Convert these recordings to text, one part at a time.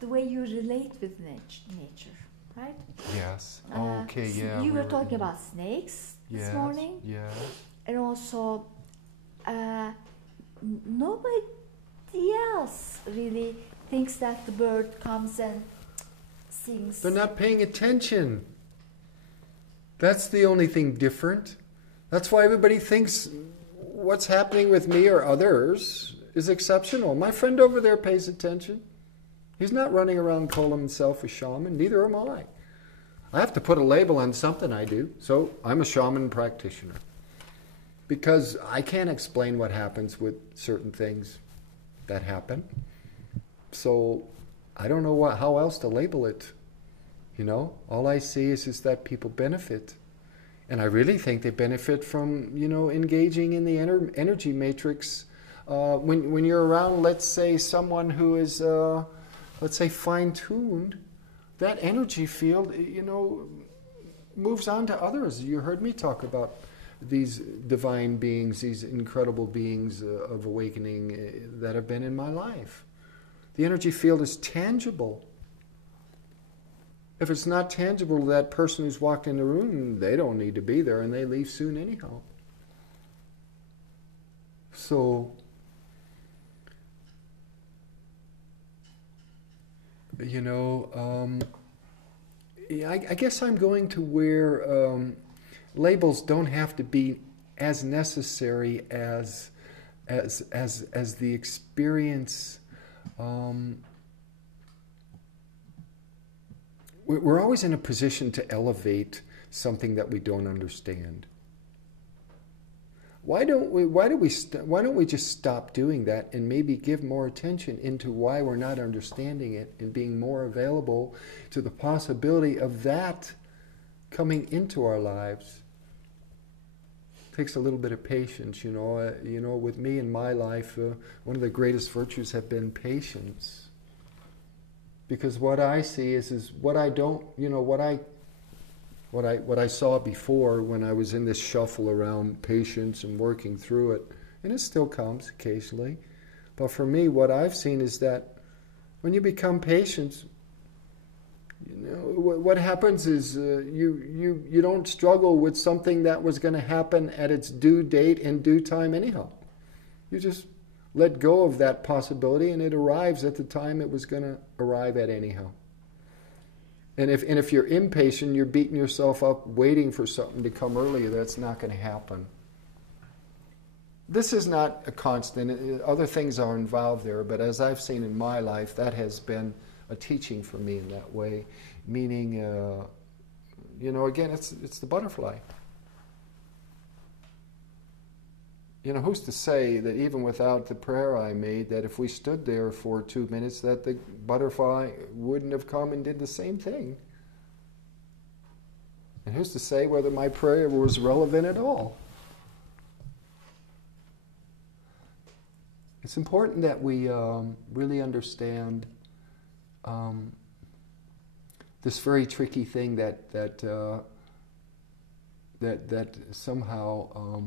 the way you relate with nature, right? Yes. Okay, yeah. You were talking about snakes this morning. Yes. And also, nobody else really thinks that the bird comes and sings. They're not paying attention. That's the only thing different. That's why everybody thinks what's happening with me or others is exceptional. My friend over there pays attention. He's not running around calling himself a shaman. Neither am I. I have to put a label on something I do. So I'm a shaman practitioner. Because I can't explain what happens with certain things that happen. So I don't know how else to label it. You know, all I see is that people benefit. And I really think they benefit from, you know, engaging in the energy matrix. When you're around, let's say, someone who is, let's say, fine-tuned, that energy field, you know, moves on to others. You heard me talk about these divine beings, these incredible beings of awakening that have been in my life. The energy field is tangible. If it's not tangible to that person who's walked in the room, they don't need to be there and they leave soon anyhow. So, you know, I guess I'm going to where labels don't have to be as necessary as the experience. We're always in a position to elevate something that we don't understand. Why don't we just stop doing that and maybe give more attention into why we're not understanding it and being more available to the possibility of that coming into our lives? It takes a little bit of patience, you know. With me in my life, one of the greatest virtues have been patience. Because what I see is what I don't, you know, what I saw before when I was in this shuffle around patience and working through it, and it still comes occasionally. But for me, what I've seen is that when you become patient, you know, what happens is you don't struggle with something that was going to happen at its due date and due time anyhow. You just let go of that possibility, and it arrives at the time it was going to arrive at anyhow. And if you're impatient, you're beating yourself up waiting for something to come earlier. That's not going to happen. This is not a constant. Other things are involved there, but as I've seen in my life, that has been a teaching for me in that way. Meaning, you know, again, it's the butterfly. You know, who's to say that even without the prayer I made, that if we stood there for 2 minutes, that the butterfly wouldn't have come and did the same thing? And who's to say whether my prayer was relevant at all? It's important that we really understand this very tricky thing that somehow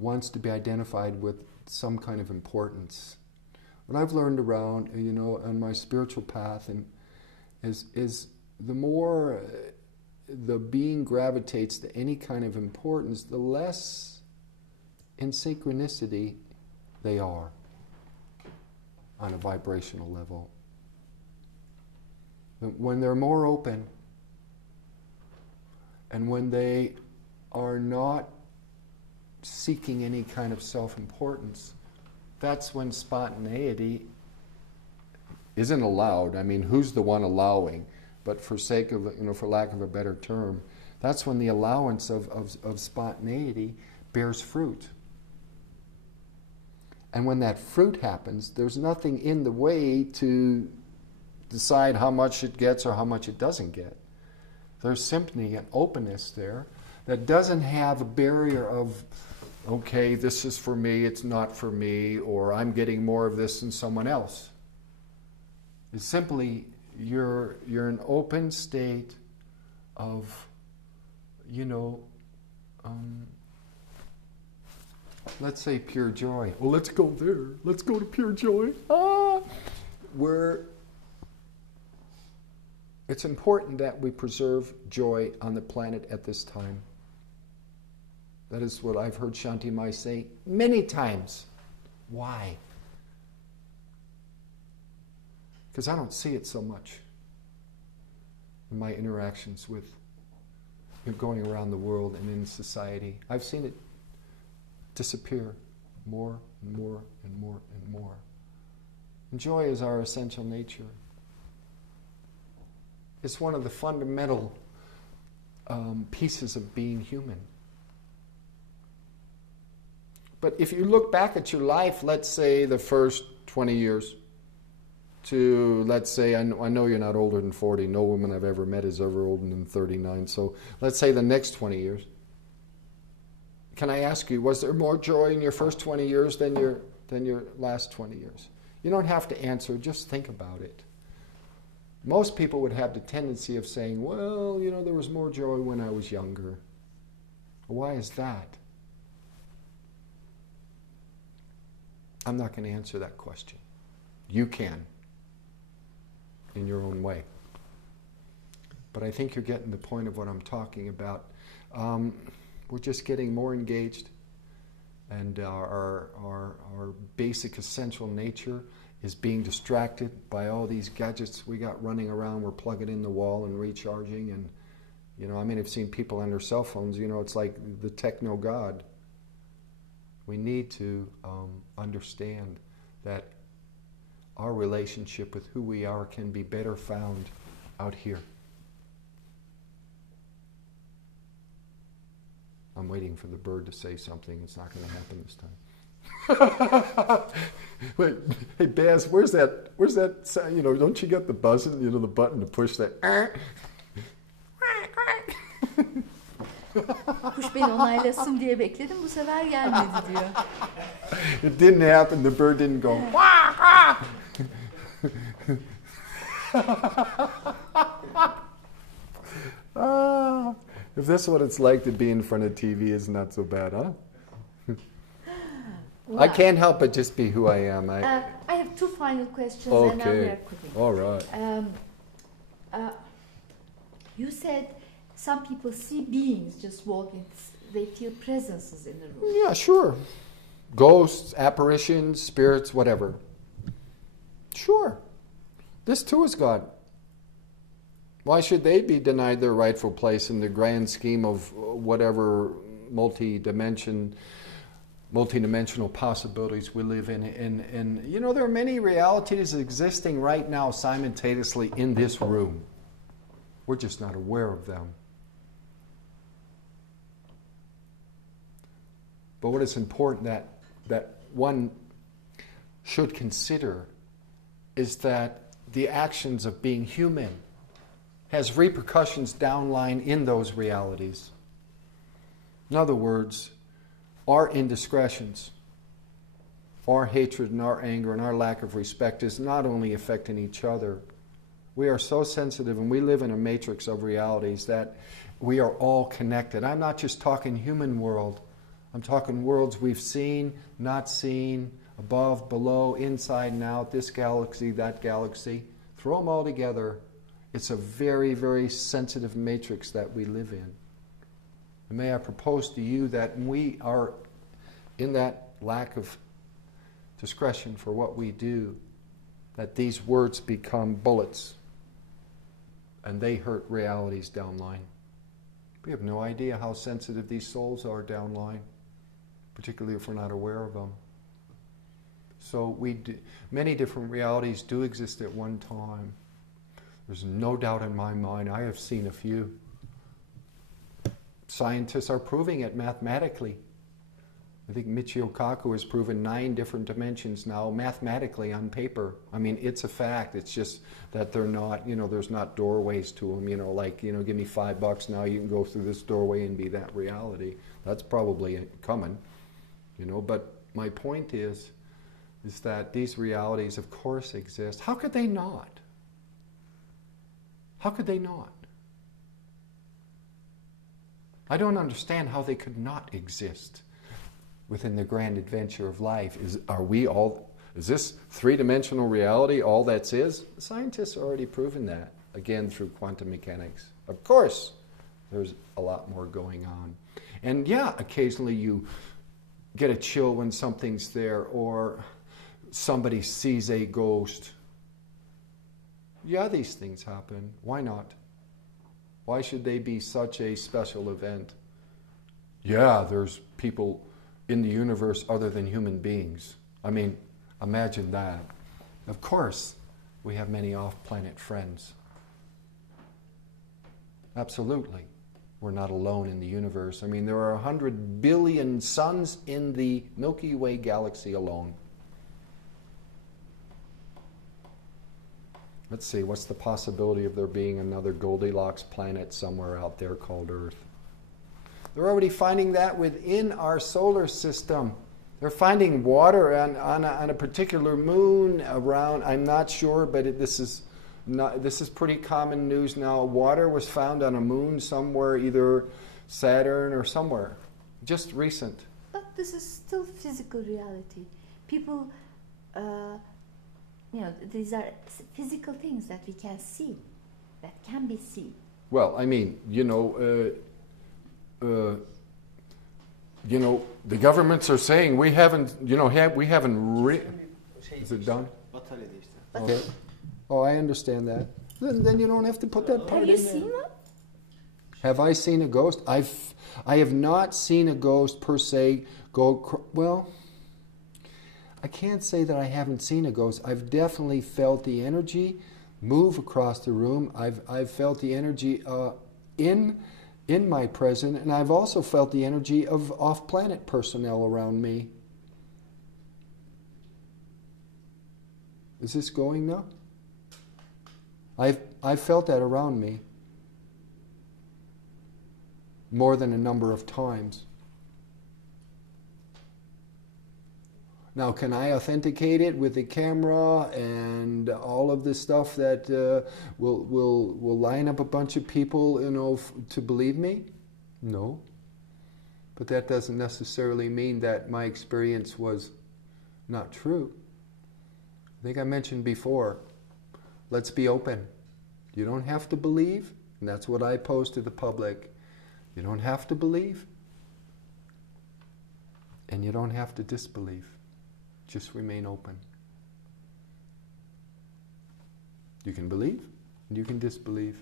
wants to be identified with some kind of importance. What I've learned around, you know, on my spiritual path, and is the more the being gravitates to any kind of importance, the less in synchronicity they are on a vibrational level. When they're more open, and when they are not seeking any kind of self-importance, that's when spontaneity isn't allowed. I mean, who's the one allowing? But for sake of, you know, for lack of a better term, that's when the allowance of spontaneity bears fruit. And when that fruit happens, there's nothing in the way to decide how much it gets or how much it doesn't get. There's simply an openness there that doesn't have a barrier of, okay, this is for me, it's not for me, or I'm getting more of this than someone else. It's simply you're an open state of, you know, let's say pure joy. Well, let's go there. Let's go to pure joy. it's important that we preserve joy on the planet at this time. That is what I've heard Shanti Mai say many times. Why? Because I don't see it so much in my interactions with going around the world and in society. I've seen it disappear more and more and more and more. And joy is our essential nature. It's one of the fundamental pieces of being human. But if you look back at your life, let's say the first 20 years, to, let's say, I know you're not older than 40, no woman I've ever met is ever older than 39, so let's say the next 20 years. Can I ask you, was there more joy in your first 20 years than your last 20 years? You don't have to answer, just think about it. Most people would have the tendency of saying, well, there was more joy when I was younger. Why is that? I'm not going to answer that question. You can, in your own way. But I think you're getting the point of what I'm talking about. We're just getting more engaged, and our basic essential nature is being distracted by all these gadgets we got running around. We're plugging in the wall and recharging, and I've seen people on their cell phones. It's like the techno god. We need to understand that our relationship with who we are can be better found out here. I'm waiting for the bird to say something. It's not going to happen this time. Wait, hey Baz, where's that sound? Don't you get the buzzing? The button to push that. Kuş beni onaylasın diye bekledim, bu sefer gelmedi diyor. It didn't happen. The bird didn't go. If this is what it's like to be in front of TV, it's not so bad, huh? Wow. I can't help but just be who I am. I have two final questions, okay. and now we are quitting. All right. You said some people see beings just walking. They feel presences in the room. Yeah, sure. Ghosts, apparitions, spirits, whatever. Sure. This too is God. Why should they be denied their rightful place in the grand scheme of whatever multi-dimensional possibilities we live in? And there are many realities existing right now simultaneously in this room. We're just not aware of them. But what is important that one should consider is that the actions of being human has repercussions downline in those realities. In other words, our indiscretions, our hatred and our anger and our lack of respect is not only affecting each other. We are so sensitive, and we live in a matrix of realities that we are all connected. I'm not just talking human world. I'm talking worlds we've seen, not seen, above, below, inside and out, this galaxy, that galaxy. Throw them all together. It's a very, very sensitive matrix that we live in. And may I propose to you that we are in that lack of discretion for what we do, that these words become bullets and they hurt realities downline. We have no idea how sensitive these souls are downline, particularly if we're not aware of them. So many different realities do exist at one time. There's no doubt in my mind. I have seen a few. Scientists are proving it mathematically. I think Michio Kaku has proven 9 different dimensions now mathematically on paper. I mean, it's a fact. It's just that they're not, there's not doorways to them, give me $5 now, you can go through this doorway and be that reality. That's probably coming, but my point is that these realities, of course, exist. How could they not? How could they not? I don't understand how they could not exist within the grand adventure of life. Is this three-dimensional reality all that is? Scientists have already proven that, again, through quantum mechanics. Of course, there's a lot more going on. And yeah, occasionally you get a chill when something's there, or somebody sees a ghost. Yeah, these things happen. Why not? Why should they be such a special event? Yeah, there's people in the universe other than human beings. I mean, imagine that. Of course, we have many off-planet friends. Absolutely. We're not alone in the universe. I mean, there are 100 billion suns in the Milky Way galaxy alone. Let's see, what's the possibility of there being another Goldilocks planet somewhere out there called Earth? They're already finding that within our solar system. They're finding water on a particular moon around, I'm not sure, but this is pretty common news now. Water was found on a moon somewhere, either Saturn or somewhere, just recent. But this is still physical reality. People, these are physical things that we can see, that can be seen. Well, I mean, the governments are saying we haven't. Is it done? Okay. Oh, I understand that. Then you don't have to put that part in there. Have you seen one? Have I seen a ghost? I have not seen a ghost per se go. Well, I can't say that I haven't seen a ghost. I've definitely felt the energy move across the room. I've felt the energy in my present, and I've also felt the energy of off-planet personnel around me. Is this going now? I've felt that around me more than a number of times. Now, can I authenticate it with the camera and all of this stuff that will line up a bunch of people, to believe me? No. But that doesn't necessarily mean that my experience was not true. I think I mentioned before, let's be open. You don't have to believe, and that's what I pose to the public. You don't have to believe, and you don't have to disbelieve. Just remain open. You can believe, and you can disbelieve.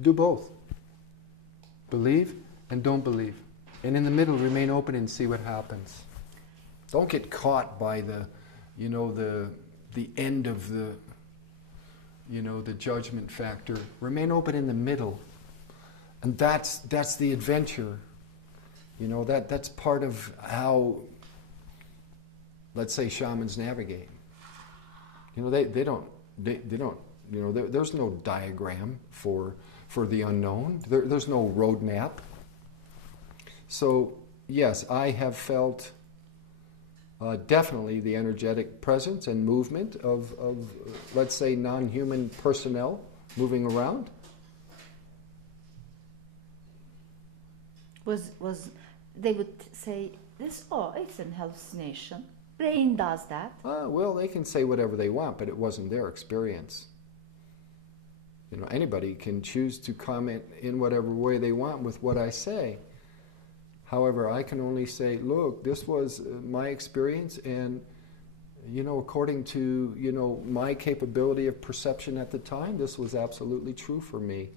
Do both. Believe and don't believe. And in the middle, remain open and see what happens. Don't get caught by the end of the judgment factor. Remain open in the middle. And that's the adventure. That's part of how, let's say, shamans navigate. They don't. There's no diagram for the unknown. There's no roadmap. So yes, I have felt definitely the energetic presence and movement of let's say, non-human personnel moving around. Was they would say this? Oh, it's an hallucination. Brain does that. Well, they can say whatever they want, but it wasn't their experience. Anybody can choose to comment in whatever way they want with what I say. However, I can only say, look, this was my experience, and according to my capability of perception at the time, this was absolutely true for me.